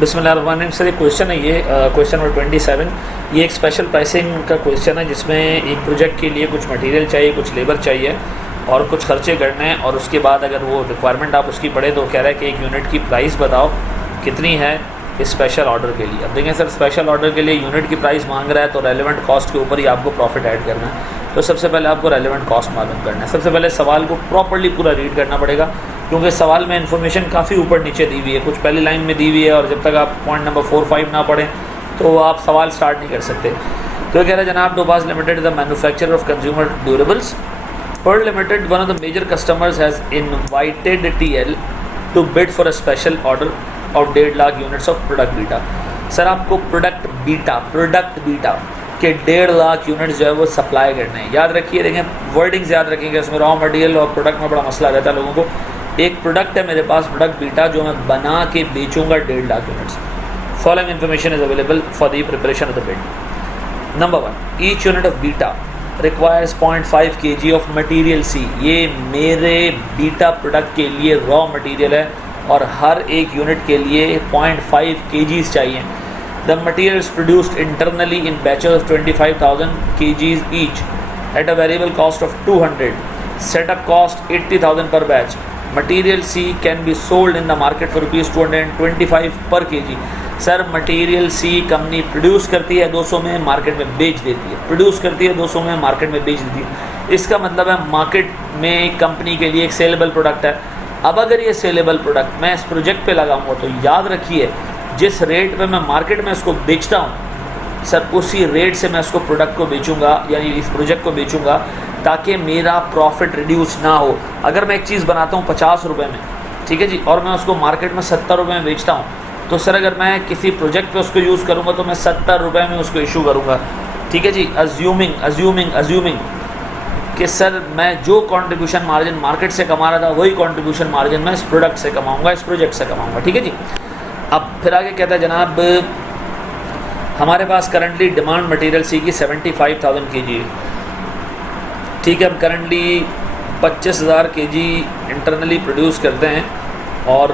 बिस्मिल्लाहिर्रहमानिर्रहीम। सर एक क्वेश्चन है, ये क्वेश्चन नंबर 27। ये एक स्पेशल प्राइसिंग का क्वेश्चन है जिसमें एक प्रोजेक्ट के लिए कुछ मटेरियल चाहिए, कुछ लेबर चाहिए और कुछ खर्चे करने हैं, और उसके बाद अगर वो रिक्वायरमेंट आप उसकी पढ़े तो कह रहा है कि एक यूनिट की प्राइस बताओ कितनी है इस स्पेशल ऑर्डर के लिए। अब देखें सर, स्पेशल ऑर्डर के लिए यूनिट की प्राइस मांग रहा है तो रेलेवेंट कॉस्ट के ऊपर ही आपको प्रॉफिट ऐड करना है। तो सबसे पहले आपको रेलेवेंट कॉस्ट मालूम करना है। सबसे पहले सवाल को प्रॉपर्ली पूरा रीड करना पड़ेगा, क्योंकि सवाल में इन्फॉर्मेशन काफ़ी ऊपर नीचे दी हुई है, कुछ पहली लाइन में दी हुई है, और जब तक आप पॉइंट नंबर 4-5 ना पढ़ें तो आप सवाल स्टार्ट नहीं कर सकते। तो ये कह रहा है, जनाब डोबास limited the manufacturer of consumer durables. Pearl limited, one of the major customers, has invited TL to bid for a special order of 1.5 lakh units of product beta. Sir आपको प्रोडक्ट बीटा के 1.5 लाख यूनिट्स जो है वो supply करने हैं। याद रखिए, देखें वर्डिंग्स याद रखेंगे, इसमें रॉ मटेरियल और प्रोडक्ट में बड़ा मसला रहता है लोगों को। एक प्रोडक्ट है मेरे पास, प्रोडक्ट बीटा, जो मैं बना के बेचूंगा 1.5 lakh units. Following information is available for the preparation of the bid. Number 1, each unit of beta requires 0.5 kg of material C। ये मेरे बीटा प्रोडक्ट के लिए रॉ मटीरियल है और हर एक यूनिट के लिए 0.5 kgs चाहिए। The materials produced internally in batches of 25,000 kgs each at a variable cost of 200, setup cost 80,000 पर batch. Material C can be sold in the market for ₹225 पर kg। Sir material C company produce करती है 200 में, market में बेच देती है, produce करती है 200 में, मार्केट में बेच देती है। इसका मतलब है मार्केट में कंपनी के लिए एक सेलेबल प्रोडक्ट है। अब अगर ये सेलेबल प्रोडक्ट मैं इस प्रोजेक्ट पे लगाऊंगा तो याद रखिए, जिस रेट पे मैं मार्केट में इसको बेचता हूँ सर, उसी रेट से मैं इसको प्रोडक्ट को बेचूंगा, यानी इस प्रोजेक्ट को बेचूंगा, ताकि मेरा प्रॉफिट रिड्यूस ना हो। अगर मैं एक चीज़ बनाता हूँ 50 रुपये में, ठीक है जी, और मैं उसको मार्केट में 70 रुपये में बेचता हूँ, तो सर अगर मैं किसी प्रोजेक्ट पे उसको यूज़ करूँगा तो मैं 70 रुपये में उसको इशू करूँगा। ठीक है जी, अज्यूमिंग कि सर मैं जो कंट्रीब्यूशन मार्जिन मार्केट से कमा रहा था वही कंट्रीब्यूशन मार्जिन मैं इस प्रोडक्ट से कमाऊँगा, इस प्रोजेक्ट से कमाऊँगा। ठीक है जी। अब फिर आगे कहता है, जनाब हमारे पास करंटली डिमांड मटेरियल C की 75,000 kg है। ठीक है, हम करंटली 25,000 kg इंटरनली प्रोड्यूस करते हैं, और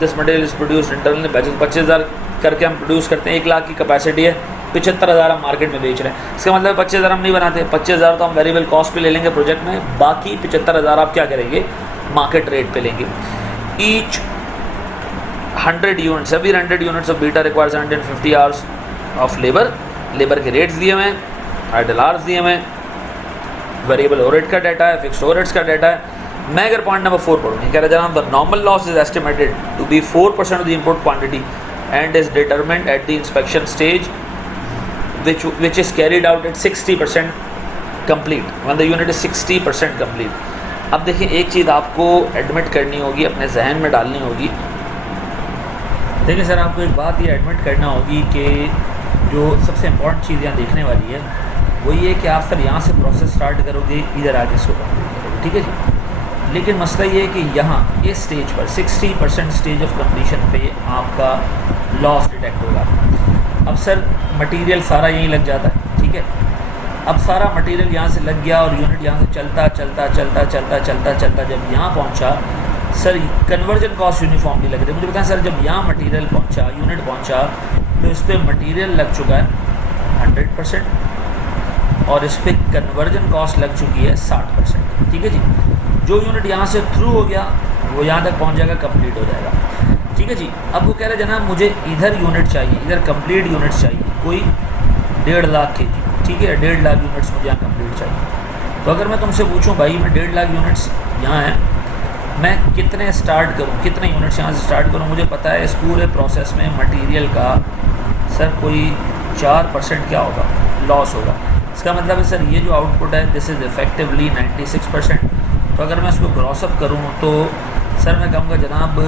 this material is produced internally. 25,000 करके हम प्रोड्यूस करते हैं, 1 लाख की कैपेसिटी है, 75,000 हम मार्केट में बेच रहे हैं। इसका मतलब 25,000 हम नहीं बनाते, 25,000 तो हम वेरिएबल कॉस्ट पे ले लेंगे प्रोजेक्ट में, बाकी 75,000 आप क्या करेंगे, मार्केट रेट पे लेंगे। ईच 100 यूनिट्स, सभी 100 units of beta requires 150 hours of labour के रेट्स दिए हुए हैं, आइडल आवर्स दिए हुए हैं, वेरिएबल ओवरहेड का डाटा है, फिक्स्ड ओवरहेड्स का डाटा है। मैं अगर पॉइंट नंबर 4 पढ़ूँ, कह रहा जनाब the normal loss is estimated to be 4% of the input quantity and is determined at the inspection stage which is carried out at 60% complete when the unit is 60% complete। अब देखिए, एक चीज़ आपको admit करनी होगी, अपने जहन में डालनी होगी। देखिए सर, आपको एक बात ये एडमिट करना होगी कि जो सबसे इम्पॉर्टेंट चीज़ यहाँ देखने वाली है वो ये कि आप सर यहाँ से प्रोसेस स्टार्ट करोगे, इधर आगे इसको कंप्लीट करोगे। ठीक है जी। लेकिन मसला ये है कि यहाँ इस स्टेज पर 60% स्टेज ऑफ कंप्लीशन पे आपका लॉस डिटेक्ट होगा। अब सर मटेरियल सारा यहीं लग जाता है, ठीक है। अब सारा मटेरियल यहाँ से लग गया और यूनिट यहाँ से चलता जब यहाँ पहुँचा, सर कन्वर्जन कॉस्ट यूनिफॉर्मली लग रही है। मुझे बताएं सर, जब यहाँ मटेरियल पहुँचा, यूनिट पहुँचा, तो इस पर मटेरियल लग चुका है 100% और इस पर कन्वर्जन कॉस्ट लग चुकी है 60%। ठीक है जी। जो यूनिट यहाँ से थ्रू हो गया वो यहाँ तक पहुँच जाएगा, कंप्लीट हो जाएगा। ठीक है जी। अब वो कह रहे जनाब मुझे इधर यूनिट चाहिए, इधर कंप्लीट यूनिट्स चाहिए, कोई 1.5 लाख kg। ठीक है, 1.5 लाख यूनिट्स मुझे यहाँ कंप्लीट चाहिए। तो अगर मैं तुमसे पूछूं भाई, मैं 1.5 लाख यूनिट्स यहाँ हैं, मैं कितने स्टार्ट करूँ, कितने यूनिट्स यहाँ से स्टार्ट करूँ? मुझे पता है इस पूरे प्रोसेस में मटीरियल का सर कोई 4% क्या होगा, लॉस होगा। इसका मतलब है सर ये जो आउटपुट है दिस इज़ इफेक्टिवली 96%। तो अगर मैं इसको क्रॉसअप करूँ तो सर मैं कहूँगा जनाब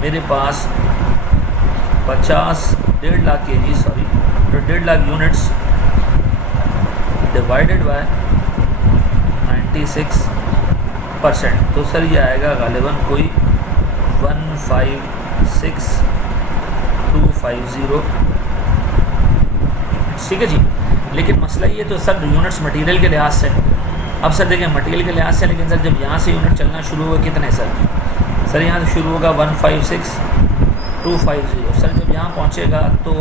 मेरे पास 1.5 लाख kg, सॉरी, तो 1.5 लाख यूनिट्स डिवाइडेड बाय 96%, तो सर ये आएगा गालिबन कोई 156,250। ठीक है जी। लेकिन मसला ये तो सर यूनिट्स मटेरियल के लिहाज से, अब सर देखें मटेरियल के लिहाज से, लेकिन सर जब यहाँ से यूनिट चलना शुरू हुआ कितने सर यहाँ से शुरू होगा 156,250 6250 सर जब यहाँ पहुँचेगा तो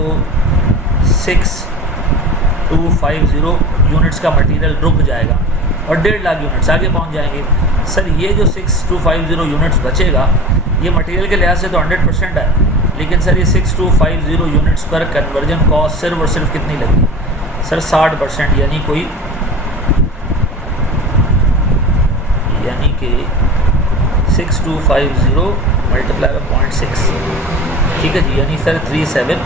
6250 यूनिट्स का मटेरियल रुक जाएगा और 1.5 लाख यूनिट्स आगे पहुँच जाएंगे। सर ये जो 6250 यूनिट्स बचेगा ये मटेरियल के लिहाज से तो 100% है, लेकिन सर ये 6250 यूनिट्स पर कन्वर्जन कॉस्ट सिर्फ और सिर्फ कितनी लगी सर 60%, यानी कि 6250 मल्टीप्लाई बाय 0.6, ठीक है जी, यानी सर 3750।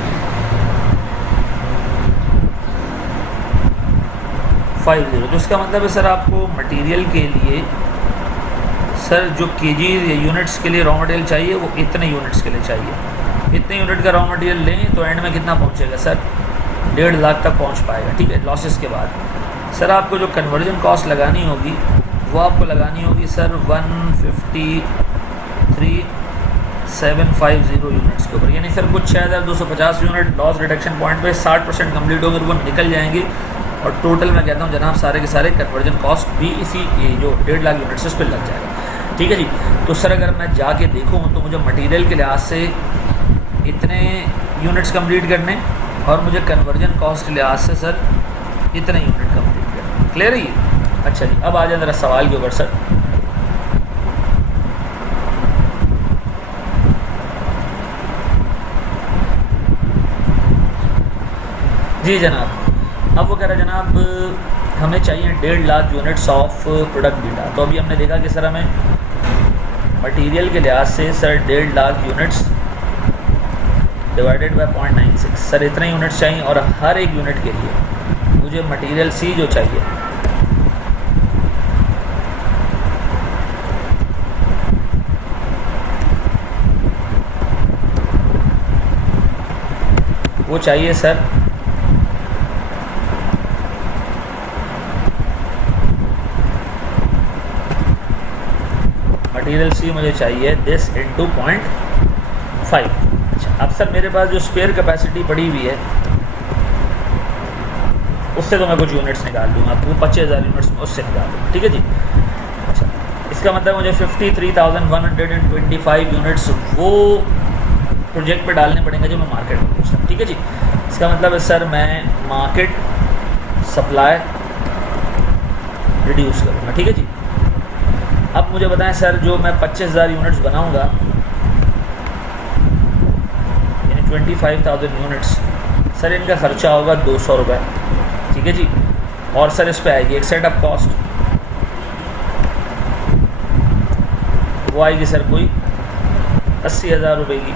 तो इसका मतलब है सर आपको मटेरियल के लिए सर जो केजी यूनिट्स के लिए रॉ मटेरियल चाहिए वो इतने यूनिट्स के लिए चाहिए, इतने यूनिट का रॉ मटेरियल लें तो एंड में कितना पहुंचेगा सर 1.5 लाख तक पहुंच पाएगा, ठीक है, लॉसेस के बाद। सर आपको जो कन्वर्जन कॉस्ट लगानी होगी वो आपको लगानी होगी सर 153,750 यूनिट्स के ऊपर, यानी सर कुछ 6250 यूनिट लॉस रिडक्शन पॉइंट पे 60% कम्प्लीट होकर वो निकल जाएंगे और टोटल मैं कहता हूँ जनाब सारे के सारे कन्वर्जन कॉस्ट भी इसी जो 1.5 लाख यूनिट्स उस पर लग जाएगा, ठीक है जी। तो सर अगर मैं जाके देखूँ तो मुझे मटेरियल के लिहाज से इतने यूनिट्स कंप्लीट करने और मुझे कन्वर्जन कॉस्ट के लिहाज से सर इतने यूनिट कंप्लीट करने, क्लियर है ये। अच्छा जी, अब आ जाए ज़रा सवाल के ऊपर सर। जी जनाब, अब वो कह रहा है जनाब हमें चाहिए 1.5 lakh units of product beta. तो अभी हमने देखा कि सर हमें मटेरियल के लिहाज से sir 1.5 lakh units divided by 0.96 sir इतने यूनिट्स चाहिए और हर एक यूनिट के लिए मुझे मटेरियल सी जो चाहिए वो चाहिए सर मटेरियल सी मुझे चाहिए दिस इनटू 0.5। अच्छा, अब सर मेरे पास जो स्पेयर कैपेसिटी पड़ी हुई है उससे तो मैं कुछ यूनिट्स निकाल लूँगा, आपको 25,000 यूनिट्स उससे निकाल लूँगा, ठीक है जी। अच्छा, इसका मतलब मुझे 53,125 यूनिट्स वो प्रोजेक्ट पे डालने पड़ेंगे जो मैं मार्केट में पूछता हूँ, ठीक है जी। इसका मतलब है सर मैं मार्केट सप्लाई रिड्यूस करूँगा, ठीक है जी। अब मुझे बताएं सर जो मैं 25,000 यूनिट्स बनाऊँगा यानी 25,000 यूनिट्स, सर इनका खर्चा होगा 200 रुपये, ठीक है जी। और सर इस पे आएगी एक सेटअप कॉस्ट, वो आएगी सर कोई 80,000 रुपये की।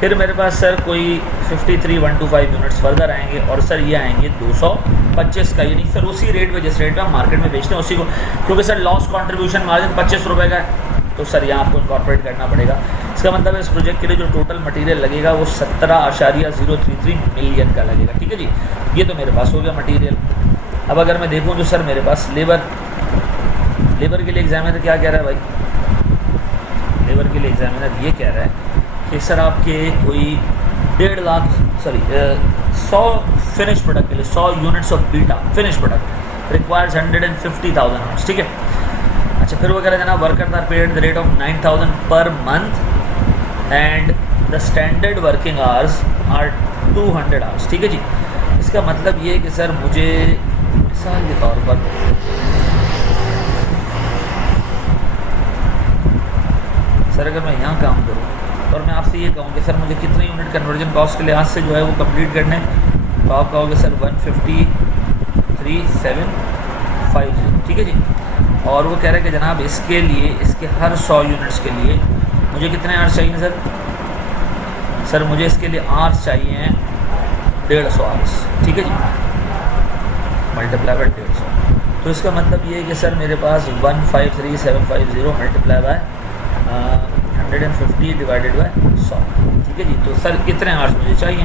फिर मेरे पास सर कोई 53,125 यूनिट्स फर्दर आएंगे और सर ये आएंगे 225 का, यानी सर उसी रेट पे जिस रेट पे हम मार्केट में बेचते हैं उसी को, क्योंकि सर लॉस कंट्रीब्यूशन मार्जिन 25 रुपये का है तो सर यहाँ आपको इनकॉर्पोरेट करना पड़ेगा। इसका मतलब है इस प्रोजेक्ट के लिए जो टोटल मटेरियल लगेगा वो 17.033 मिलियन का लगेगा, ठीक है जी। ये तो मेरे पास हो गया मटेरियल। अब अगर मैं देखूँ तो सर मेरे पास लेबर के लिए एग्जामिनर क्या कह रहा है भाई, लेबर के लिए एग्जामिनर ये कह रहा है कि सर आपके कोई 1.5 लाख 100 फिनिश प्रोडक्ट के लिए 100 units of beta finish product requires 150,000 hours, ठीक है। अच्छा, फिर वो कह रहे हैं ना workers are paid the rate of 9,000 per month and the standard working hours are 200 hours, ठीक है जी। इसका मतलब ये है कि सर मुझे मिसाल के तौर पर सर अगर मैं यहाँ काम करूँ और मैं आपसे ये कहूँ कि सर मुझे कितने यूनिट कन्वर्जन कॉस्ट के लिहाज से जो है वो कंप्लीट करने, तो आप कहोगे सर 153,750, ठीक है जी। और वो कह रहे हैं कि जनाब इसके लिए इसके हर 100 यूनिट्स के लिए मुझे कितने आवर्स चाहिए सर, सर मुझे इसके लिए आवर्स चाहिए हैं 150 आवर्स, ठीक है जी, मल्टीप्लाई बाय 150। तो इसका मतलब ये है कि सर मेरे पास 153,750 मल्टीप्लाई बाय 150 डिवाइडेड बाय 100, ठीक है जी। तो सर कितने आवर्स मुझे चाहिए,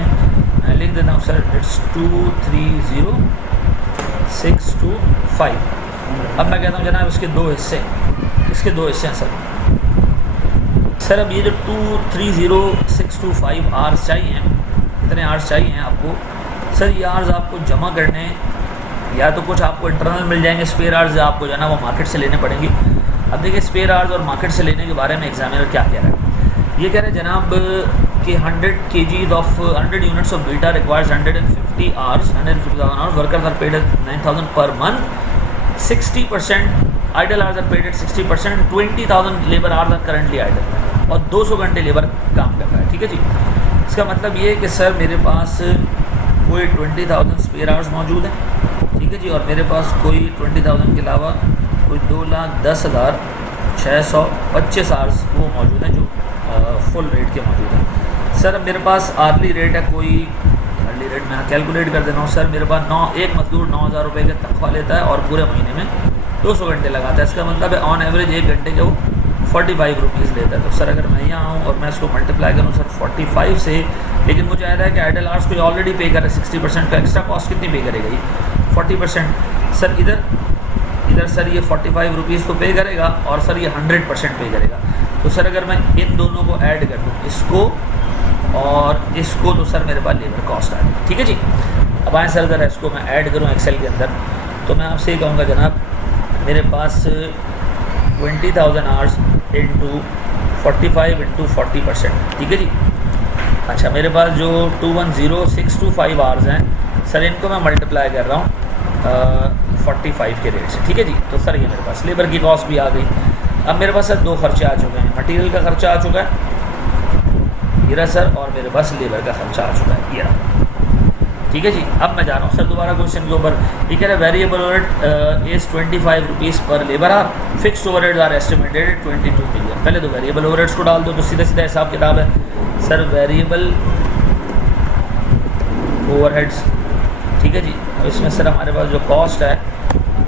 मैं लिख देता हूँ सर इट्स 230,625। अब मैं कहता हूँ जनाब इसके दो हिस्से हैं सर अब ये जो 230,625 आवर्स चाहिए, कितने आवर्स चाहिए हैं आपको सर, ये आवर्स आपको जमा करने या तो कुछ आपको इंटरनल मिल जाएंगे स्पेयर आवर्स, आपको जो है ना वो मार्केट से लेने पड़ेंगे। अब देखिए स्पेयर आवर्स और मार्केट से लेने के बारे में एग्जामिनर क्या कह रहा है, ये कह रहे हैं जनाब कि 100 kgs of 100 units of beta requires 150 hours, 150,000 hours. Workers are paid at 9,000 per month. 60% idle hours are paid at 60%. 20,000 labor hours are currently idle. और 200 घंटे लेबर काम कर रहा है, ठीक है जी। इसका मतलब ये है कि सर मेरे पास कोई 20,000 स्पेयर आवर्स मौजूद है, ठीक है जी, और मेरे पास कोई 20,000 के अलावा कोई 2,10,625 आवर्स वो मौजूद हैं जो फुल रेट के मौजूद हैं। सर अब मेरे पास आर्ली रेट है, कोई आर्ली रेट मैं कैलकुलेट कर देता हूँ। सर मेरे पास एक मजदूर 9,000 रुपये का तनख्वाह लेता है और पूरे महीने में 200 घंटे लगाता है। इसका मतलब है ऑन एवरेज 1 घंटे के वो 45 रुपीज़ लेता है। तो सर अगर मैं यहाँ आऊँ और मैं इसको मल्टीप्लाई करूँ सर 45 से, लेकिन मुझे आ रहा है कि आइडल आवर्स को ऑलरेडी पे कर रहा है 60%, तो एक्स्ट्रा कॉस्ट कितनी पे करेगा ये 40%। सर इधर सर ये 45 रुपीज़ को पे करेगा और सर ये 100% पे करेगा। तो सर अगर मैं इन दोनों को ऐड कर दूँ, इसको और इसको, तो सर मेरे पास लेबर कॉस्ट आ गई, ठीक है जी। अब आए सर अगर इसको मैं ऐड करूँ एक्सेल के अंदर, तो मैं आपसे ये कहूँगा जनाब मेरे पास 20,000 आवर्स इंटू 45 इंटू 40%, ठीक है जी। अच्छा मेरे पास जो 210,625 आवर्स हैं सर, इनको मैं मल्टीप्लाई कर रहा हूँ 45 के रेट से, ठीक है जी। तो सर ये मेरे पास लेबर की कॉस्ट भी आ गई। अब मेरे पास सर 2 खर्चे आ चुके हैं, मटेरियल का खर्चा आ चुका है ये रहा सर, और मेरे पास लेबर का खर्चा आ चुका है ये रहा, ठीक है जी। अब मैं जा रहा हूँ सर दोबारा क्वेश्चन के ऊपर। ये कह रहा है variable overhead is 25 rupees per labour hour, fixed overheads are estimated 22 million. पहले तो वेरिएबल ओवरहेड्स को डाल दो, तो सीधा सीधा हिसाब किताब है सर। वेरिएबल ओवरहेड्स, ठीक है जी। अब इसमें सर हमारे पास जो कॉस्ट है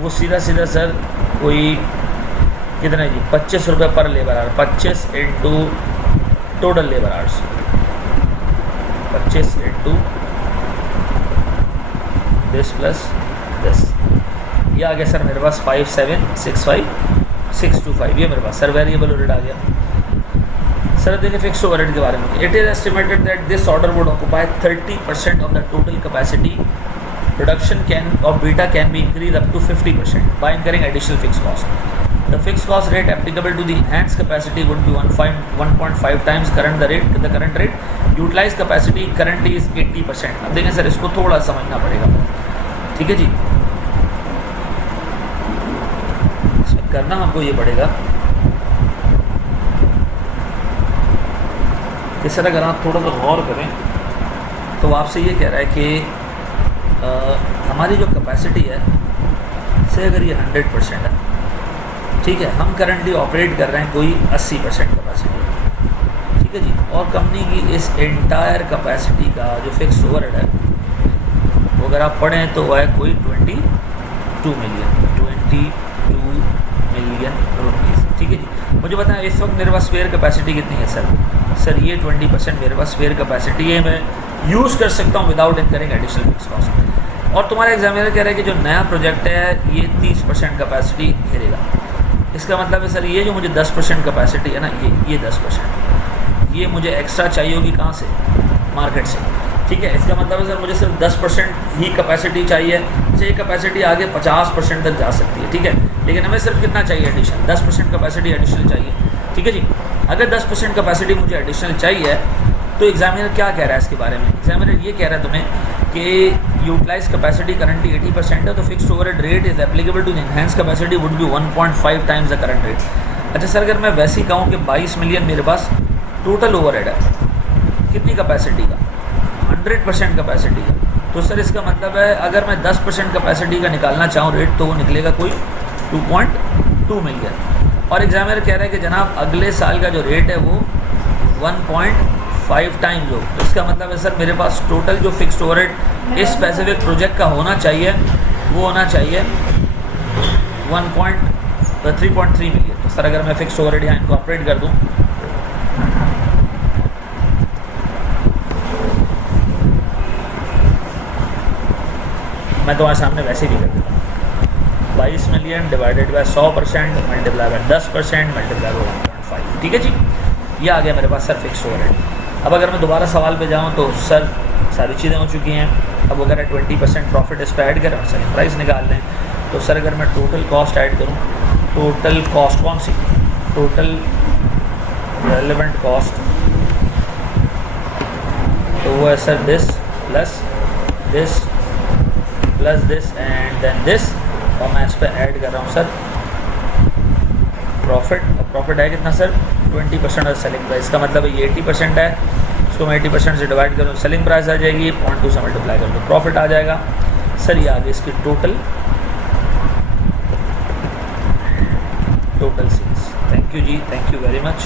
वो सीधा सीधा सर कोई कितना जी 25 रुपये पर labour hour, 25 into total labour hours, 25 into this plus this, ये आ गया सर मेरे पास 5765,625, ये मेरे पास सर वेरिएबल ओवरहेड आ गया। सर देखिए फिक्स्ड ओवरहेड के बारे में, it is estimated that this order would occupy 30% of the total capacity production of beta can be increase up to 50% by incurring additional fix cost. The fixed cost rate applicable to the enhanced capacity would be 1.5 times the current rate. Utilized capacity currently is 80%. अब देखें sir इसको थोड़ा समझना पड़ेगा, ठीक है जी। इसमें करना हमको ये पड़ेगा कि सर अगर आप थोड़ा सा गौर करें तो आपसे ये कह रहा है कि हमारी जो कैपेसिटी है से अगर ये 100% है, ठीक है, हम करंटली ऑपरेट कर रहे हैं कोई 80% कैपेसिटी, ठीक है जी, और कंपनी की इस एंटायर कैपेसिटी का जो फिक्स्ड ओवरहेड है वो अगर आप पढ़ें तो वह है कोई 22 मिलियन रुपीज़, ठीक है जी। मुझे बताएं इस वक्त मेरे पास स्पेयर कैपेसिटी कितनी है सर? सर ये 20% मेरे पास स्पेयर कैपेसिटी है, मैं यूज़ कर सकता हूँ without incurring additional fix cost. और तुम्हारा एग्जामिनर कह रहा है कि जो नया प्रोजेक्ट है ये 30% कैपेसिटी घेरेगा। इसका मतलब है सर ये जो मुझे 10% कैपेसिटी है ना, ये 10% ये मुझे एक्स्ट्रा चाहिए होगी कहाँ से? मार्केट से, ठीक है। इसका मतलब है सर मुझे सिर्फ 10% ही कैपेसिटी चाहिए, ये कैपेसिटी आगे 50% तक जा सकती है, ठीक है, लेकिन हमें सिर्फ कितना चाहिए एडिशनल? 10% कैपेसिटी एडिशनल चाहिए, ठीक है जी। अगर 10% कैपेसिटी मुझे एडिशनल चाहिए तो एग्जामिनर क्या कह रहा है इसके बारे में? एग्जामिनर ये कह रहा है तुम्हें कि यूटिलाइज कैपेसिटी करंटली 80% है, तो fixed overhead rate is applicable to the enhance capacity would be 1.5 times the current rate. अच्छा सर अगर मैं वैसे ही कहूँ कि 22 मिलियन मेरे पास टोटल ओवरहेड है, कितनी कैपेसिटी का? 100% कैपेसिटी का, तो सर इसका मतलब है अगर मैं 10% कैपेसिटी का निकालना चाहूँ रेट तो वो निकलेगा कोई 2.2 मिलियन। और एग्जामिनर कह रहा है कि जनाब अगले साल का जो रेट है वो 1.5 टाइम्स हो, तो इसका मतलब है सर मेरे पास टोटल जो फिक्स्ड ओवरहेड इस स्पेसिफिक प्रोजेक्ट का होना चाहिए वो होना चाहिए 3.3 मिलियन। तो सर अगर मैं फिक्स्ड ओवरहेड यहाँ इनकॉर्पोरेट कर दूँ मैं तुम्हारे सामने वैसे भी कर देता हूँ, 22 million divided by 100% multiply by 10% multiply by 1.5, ठीक है जी। ये आ गया मेरे पास सर फिक्स्ड ओवरहेड। अब अगर मैं दोबारा सवाल पे जाऊँ तो सर सारी चीज़ें हो चुकी हैं। अब अगर 20% प्रॉफिट इस पर ऐड करें और सेलिंग प्राइस निकाल लें तो सर अगर मैं टोटल कॉस्ट ऐड करूँ, टोटल कॉस्ट कौन सी? टोटल रेलेवेंट कॉस्ट तो वो है sir this plus this plus this and then this, और मैं इस पर ऐड कर रहा हूँ सर प्रॉफिट। और प्रॉफिट है कितना सर 20% ऑफ सेलिंग प्राइस, का मतलब ये 80% है, उसको मैं 80% से डिवाइड करूँ, सेलिंग प्राइस आ जाएगी, 0.2 से मल्टीप्लाई कर दो, प्रॉफिट आ जाएगा सर। ये आ गई इसकी टोटल सेल्स। थैंक यू जी, थैंक यू वेरी मच।